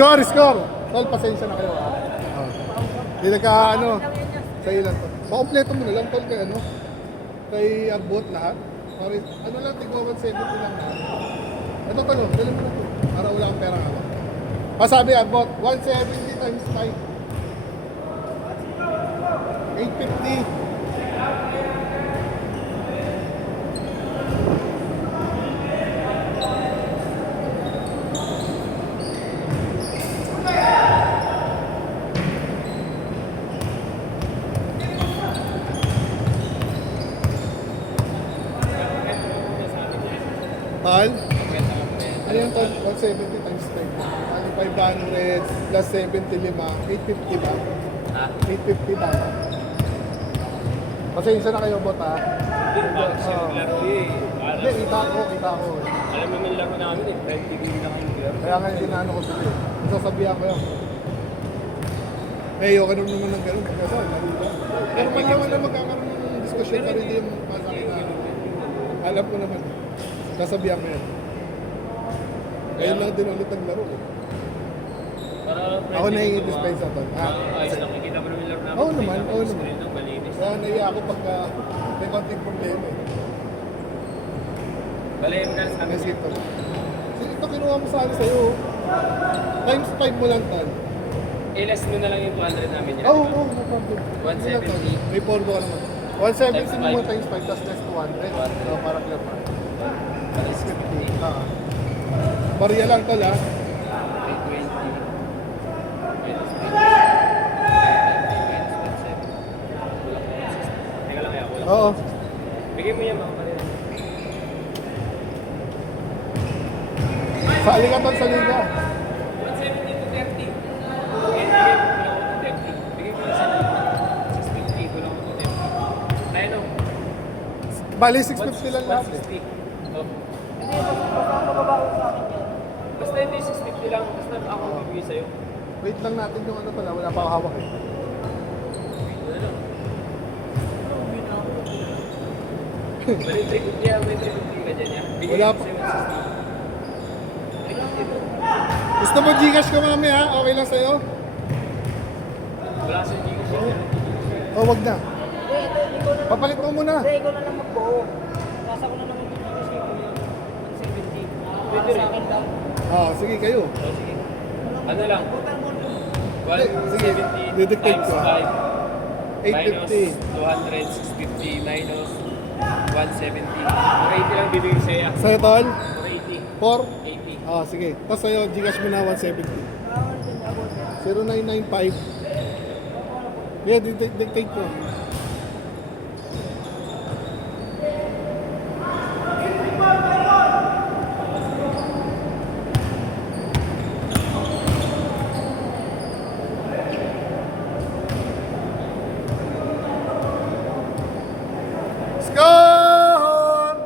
Score, score. Tol, pasensya na kayo ah. Hindi sa ilan to. Makompleto mo na lang tol kay kay Arbot lahat. Sorry, lang, tigwa 170 lang na. Ito tol, dali mo na to. Para wala akong pera ako. Pasabi Arbot, 170 times 5. 850. Tal? Ano yung tol? 170 times 5. Ano, 500 plus 75, 850 ba? Ha? 850 ba? Pasensya na kayo, bot ha? Laro eh. Hindi, kita ko. Alam naman laro namin eh. Kahit tigil na kayo laro. Kaya nga yung dinano ko sila eh. Sasabihan ko yun. Eh, okay naman ng ganun. Kasi, nalila. Pero malaman na magkakaroon ng diskusyon pa rin yung masakit na. Alam ko naman. Sasabihan ko yun. Ngayon lang din ulit naglaro eh. Ako na yung dispensa to. Ayos lang. Kikita mo naman laro namin. Oo naman. Screen ng malinis. Kaya naiya ako pagka may konting problema eh. Balay mo na sa amin. Kasi ito kinuha mo sana sa'yo. Times 5 mo lang tan. Less mo na lang yung 200 namin yan. Oo, no problem. 170. May porno ka naman. 170 mo times 5 plus less 200. So, para clear pa. Pares 50. Bariya lang tol ha. 320. Minus 20. Teka lang yan. Oo. Bigay mo yan mga pare. Sali ka tol sa liga. 170 to 30. Bigay mo lang sa 650 ko lang to 30. Tayo no? Bali 650 lang lahat eh. 160. Oh. Basta hindi 650 lang. Basta ako bibigay sa'yo. Wait lang natin yung pala. Wala pa ako hawak eh. Wala lang. Bali 350 yan. May 350 ka dyan yan. Bigay Wala ko pa. sa'yo 160. Gusto mo Gcash ko mamaya? Okay lang sa'yo? Wala sa Gcash yan. O wag na. Papalit mo muna. Hindi, ikaw na lang magbuo. Sasa ko na naman yung kasi ko yung 170. Pwede sa akin lang. Sige kayo. Oh, sige. Ano lang? Sige, 170 didictate times ko, 5 minus 850. 200, 650 minus 170. 480 lang bibigay sa'yo. Sa'yo tol? 480. 4? 80. Sige. Tapos sa'yo, Gcash mo na 170. 0995. Yeah, dictate ko. Score!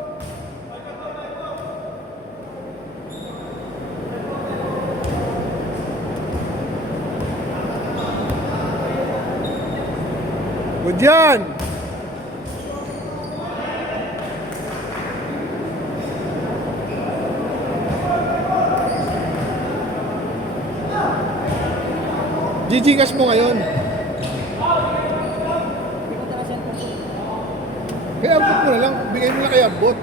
Good yan! Gcash mo ngayon. Kay Arbot mo na lang. Bigay mo na kay Arbot.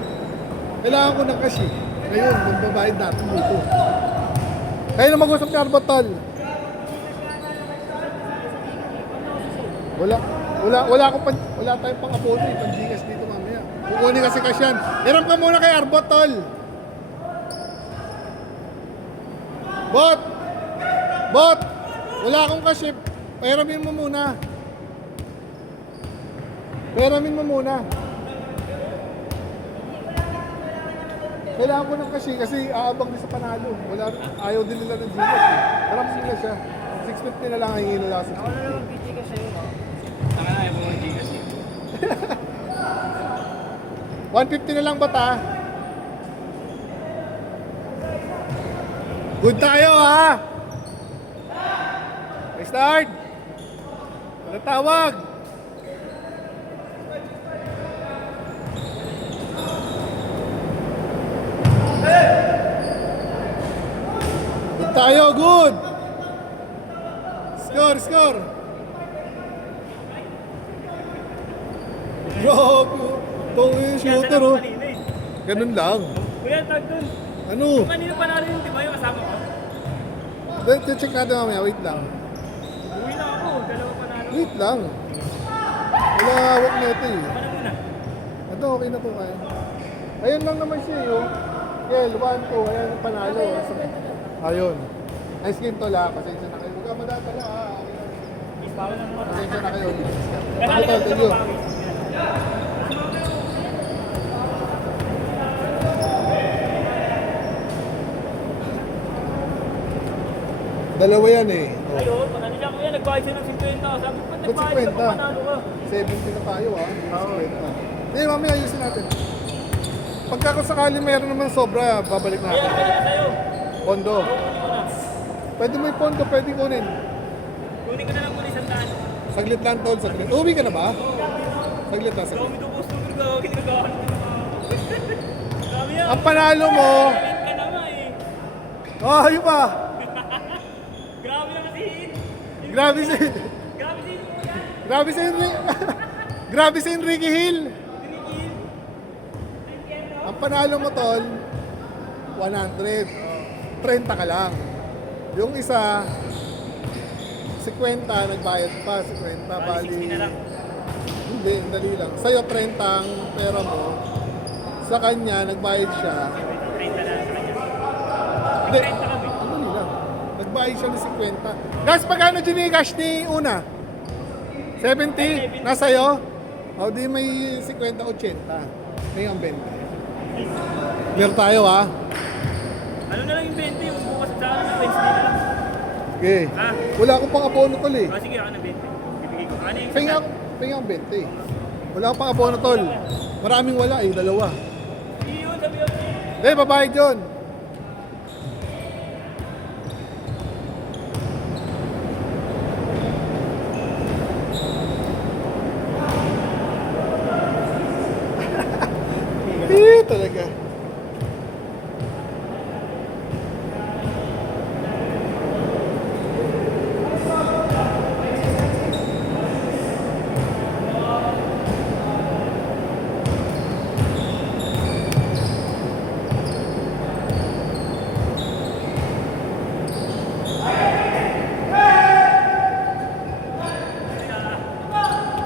Kailangan ko ng cash eh. Ngayon, magbabayad natin dito. Kayo na mag-usap kay Arbot, tol. Wala tayong pang-abono eh. Pang-Gcash dito mamaya. Kukunin kasi cash yan. Hiram ka muna kay Arbot, tol. Bot! Wala akong cash eh. Pahiramin mo muna. Kailangan ko ng kasi aabang din sa panalo. Ayaw din nila ng Gcash eh. Parang nila siya. 650 na lang ang hingin nila sa Ako na lang mag-BG ka sa'yo. Saka na ayaw mo ng Gcash eh. 150 na lang ba ta? Good tayo ha! May start! Walang tawag! Good tayo, good! Score! Grabe, oh. Tong yung shooter, oh. Kanina eh. Ganun lang. Kuya, tag dun. Ano? Kanina panalo yun, di ba yung kasama ko? Check natin mamaya, wait lang. Uwi na ako, dalawa panalo. Wait lang. Wala hawak na ito eh. Ano muna? Ito, okay na po kaya. Ayun lang naman siya, oh. Kel, 1-2, ayan ang panalo. Ayun. Nice game to la, pasensya na kayo. Huwag ka madatala, ha. Ispawan na naman. Pasensya na kayo. Kaya Ano to, alam thank ko you. sa mapawis. Dalawa yan eh. Oh. Ayun, ano siya kuya, nagbayad siya ng 50. Sabi ko, Ba't nagbayad ka 50? pa, panalo ka. 70 na tayo, ha. Oo. Hindi, mamaya ayusin natin. Pagka kung sakali mayroon naman sobra, babalik Kaya natin. kaya na sa'yo. Pondo. Kunin ko na. Pwede mo yung pondo, pwede kunin. Kunin ko na lang muna isang daan. Saglit lang, tol, saglit. Uwi ka na ba? Saglit lang, saglit. Dami to boss, tugir ka, ginagawa ko. Dami yan. Ang panalo mo, Talent ka na nga eh. oh, ayun pa. Grabe naman si Hin. Grabe si, Grabe si Hin mo yan. grabe si Enrique, grabe si Enrique Hill. Tinigil. Ang panalo mo, tol, 100. 30 ka lang. Yung isa, 50, nagbayad pa, 50, Bali, 60 na lang. Hindi, dali lang. Sa'yo, 30 ang pera mo. Sa kanya, nagbayad siya. 30 na sa kanya. Hindi, 30 kami. ang dali lang. Nagbayad siya ng 50. Gas, pagkano Gcash ni Una? 70? Nasa'yo? O, di may 50, 80. May ang 20. Clear tayo, ha? Ano na lang yung 20, yung bukas sa ano na, Wednesday na lang. Okay. Ah. Wala akong pang abono, tol, eh. Sige, ako na 20. Bibigay ko. Ano yung Pahinga ang 20. Wala akong pang abono, tol. Maraming wala, eh. Dalawa. Yun, sabi ko. Hindi, babayad yun. Talaga.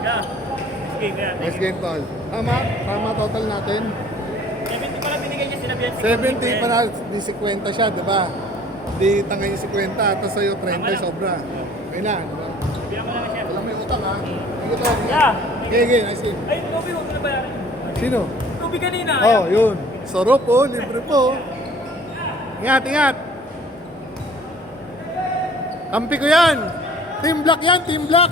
Yeah. Sige, kaya. Nice game, tol. Tama total natin. 70 pala binigay niya, sinabihan 70 para di 50 siya, di ba? Di tangay yung 50, tapos sa'yo 30 sobra. Okay na, di ba? Sabihan ko lang siya. Walang may utang, ha? Thank you, tol. Yeah. Okay, nice game. Ay, Toby, huwag mo na bayaran. Sino? Toby kanina. Oh, yun. Sarap po, libre po. Ingat, ingat. Kampi ko yan. Team Black yan, Team Black.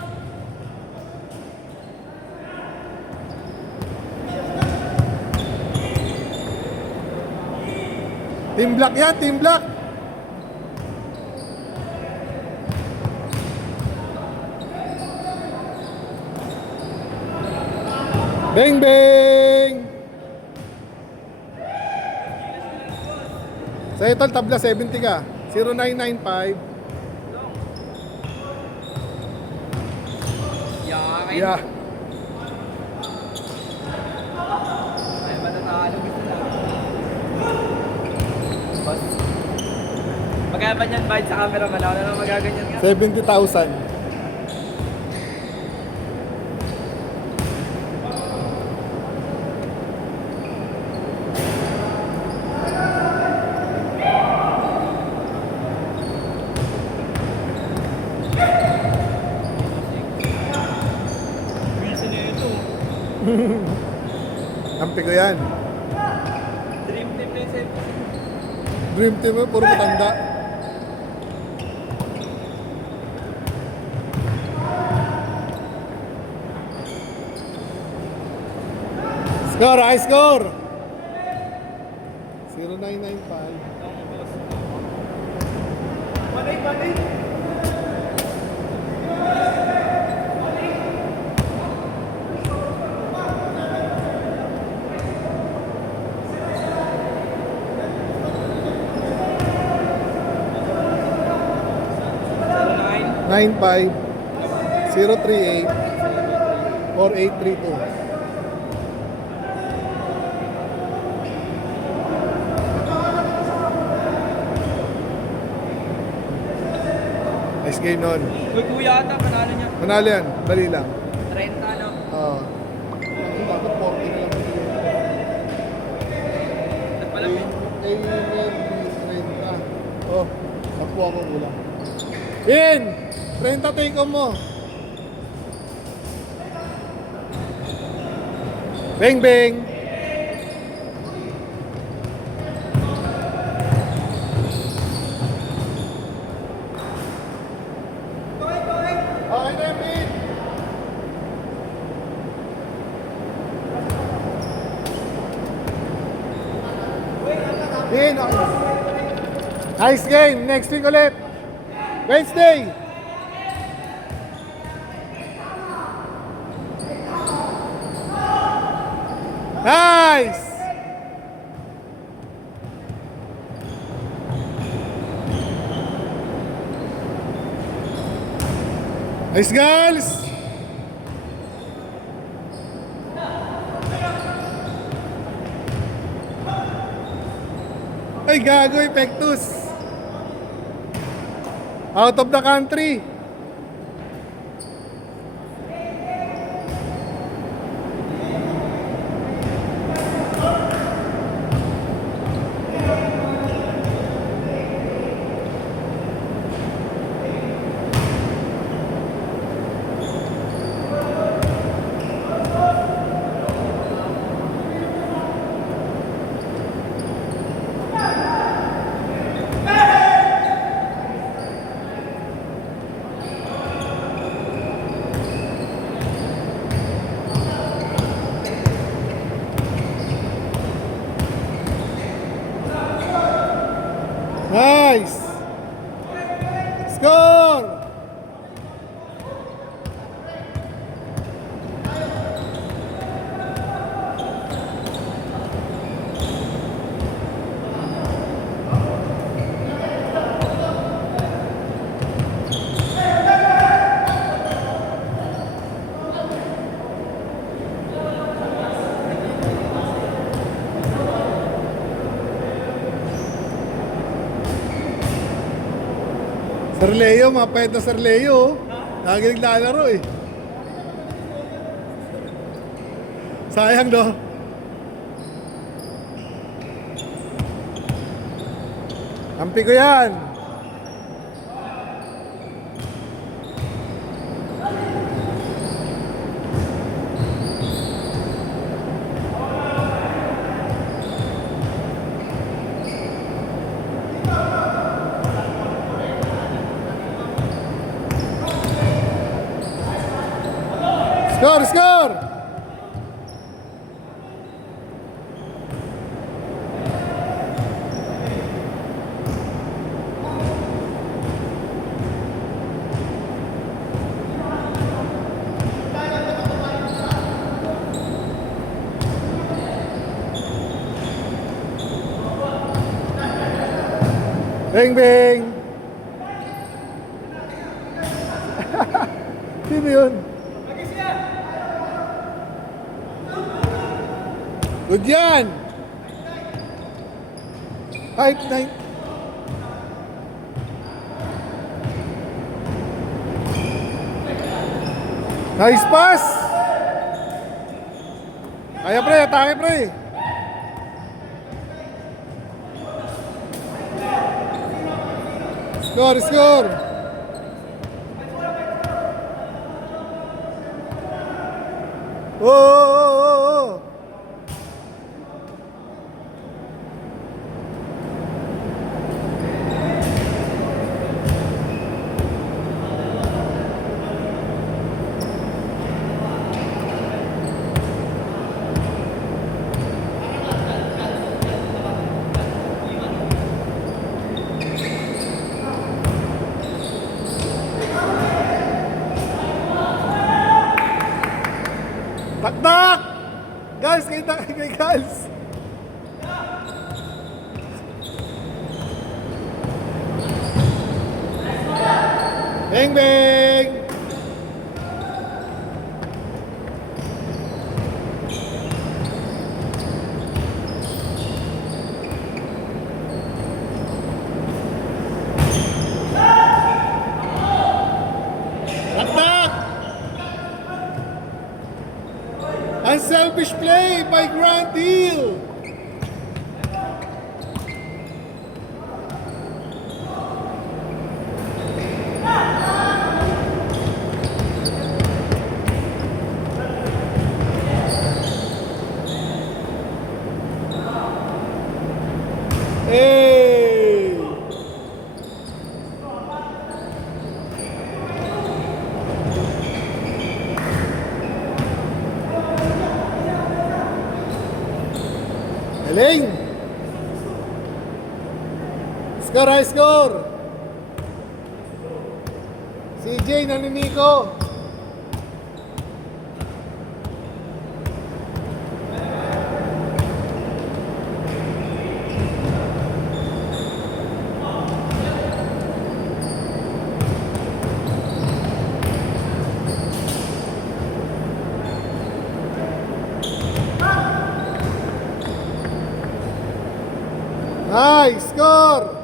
Team Black yan, Team Black. Bang, bang! Sa ito, tabla 70 ka. 0995. Yeah. Yeah. Ay, matatalo gusto na. Boss. Magkaya ba niyan bayad sa camera? Wala ko na lang magaganyan nga. 70,000. Wilson na ito. Kampi ko yan. Dream team na yung 70. Dream team mo, puro matanda. Score, high score! 0995. Balik. Nine. 95. 038 4832. Nice game nun. Uy, kuya ata, panalo niya. Manalo yan, dali lang. 30 no? Oo. Dapat 40 na lang. Nagpalapit. Eh, 30. Oh, 10 ako kulang. In! 30 take home mo. Bang bang! Okay na, Pete. Pin, okay. Nice game. Next week ulit. Wednesday. Nice. Nice girls. Ay, gago, Epectus. Out of the country. Nice. Score. Sir Leo, mapayat na Sir Leo. Lagi naglalaro eh. Sayang no. Ampi ko yan. Score, score! Bang, bang! Sino yun? Good yan! 5-9. Nice pass! Kaya pre, atake pre! Score, score! Oh, oh, oh, oh! Takdak! Guys, kita kay guys. Bang bang! selfish play by Grant Hill. Hey! Galing! Score, high score! CJ naniniko. Nice score!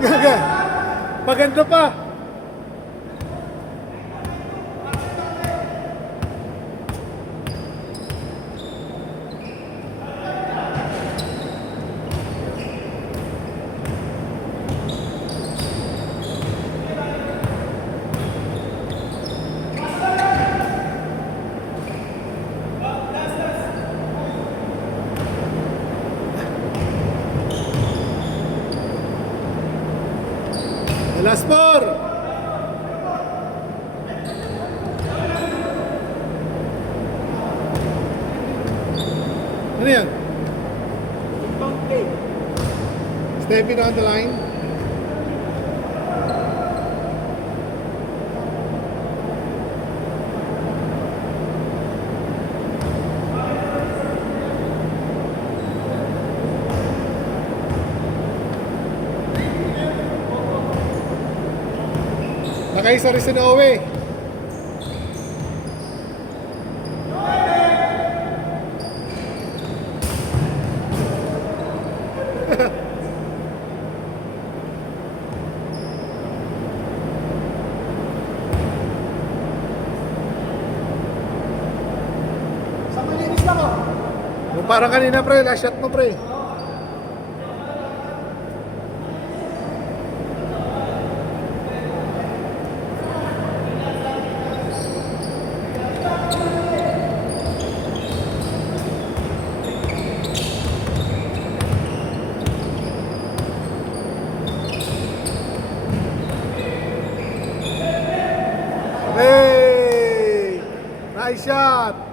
Gaga. Maganda pa. Last four. Ano yan? Stepping on the line. Nakaisa rin si Noe. Sa malinis lang oh. Yung parang kanina pre, last shot mo pre. Hey! Nice shot!